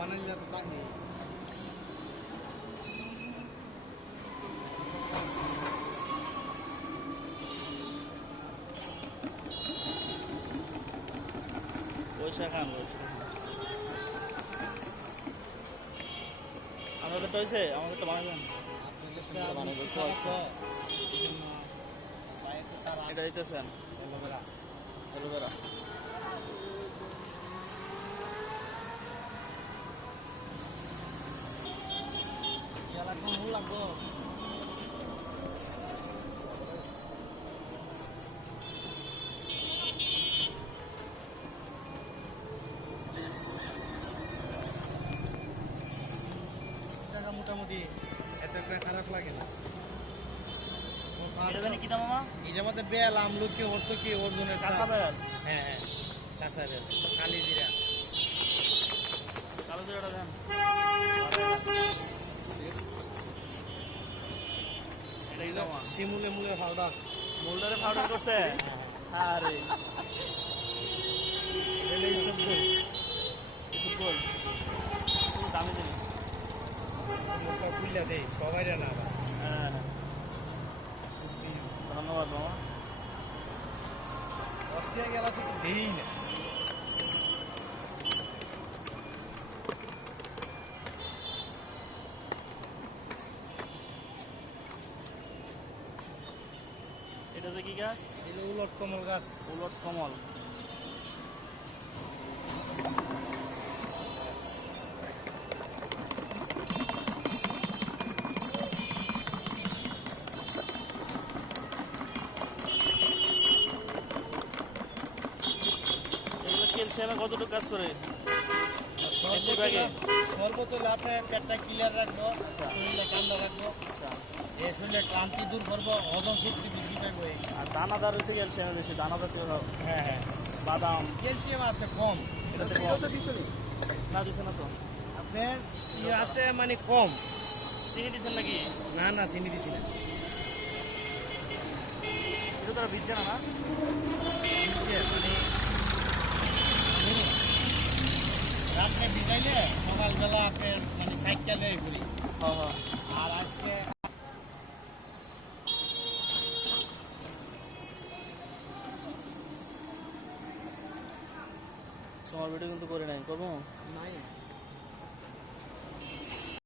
বানাই যাতে তাই পয়সা খান পয়সা আমাদের তো হয়েছে আমাদের তো বানাবেন এটা দিতেছেন এলোভেরা লাগবো মোটামুটি এত একটা খারাপ লাগে না কি দাম মামা এই যে আমাদের বেল আমলকি ওর তো কি ওজনের কাঁচা বেল হ্যাঁ হ্যাঁ কাঁচা বেল কালি জিরা কালো জিরাটা দেন এটা কি দাম শিমুলে মুলে পাউডার মোল্ডারে পাউডার করছে আরে এটা ইসবগুল ইসবগুল পুরো দামি জিনিস মুখটা খুললে দেই সবাই জানা আবার হ্যাঁ ধন্যবাদ মামা অস্ট্রিয়া গেলা শুধু দেই না এটা যে কি গাছ এটা উলট কমল গাছ উলট কমল ক্যালসিয়ামে কতটুকু কাজ করে সর্বত আপনি পেটটা ক্লিয়ার রাখবো শরীরে ঠান্ডা রাখবো এই শরীরে ক্লান্তি দূর করবো হজম শক্তি বৃদ্ধি পাইবো আর দানাদার হচ্ছে ক্যালসিয়াম বেশি দানাদার হ্যাঁ হ্যাঁ বাদাম ক্যালসিয়াম আছে কম এটাতে না দিছে না তো আপনার ইয়ে আছে মানে কম চিনি দিচ্ছেন নাকি না না চিনি দিছি না এটা তারা ভিজছে না দিচ্ছে মানে রাত্রে ভিজাইলে সকালবেলা আপনার মানে সাইকেলে ঘুরি আর আজকে তোমার ভিডিও কিন্তু করে নাই করবো নাই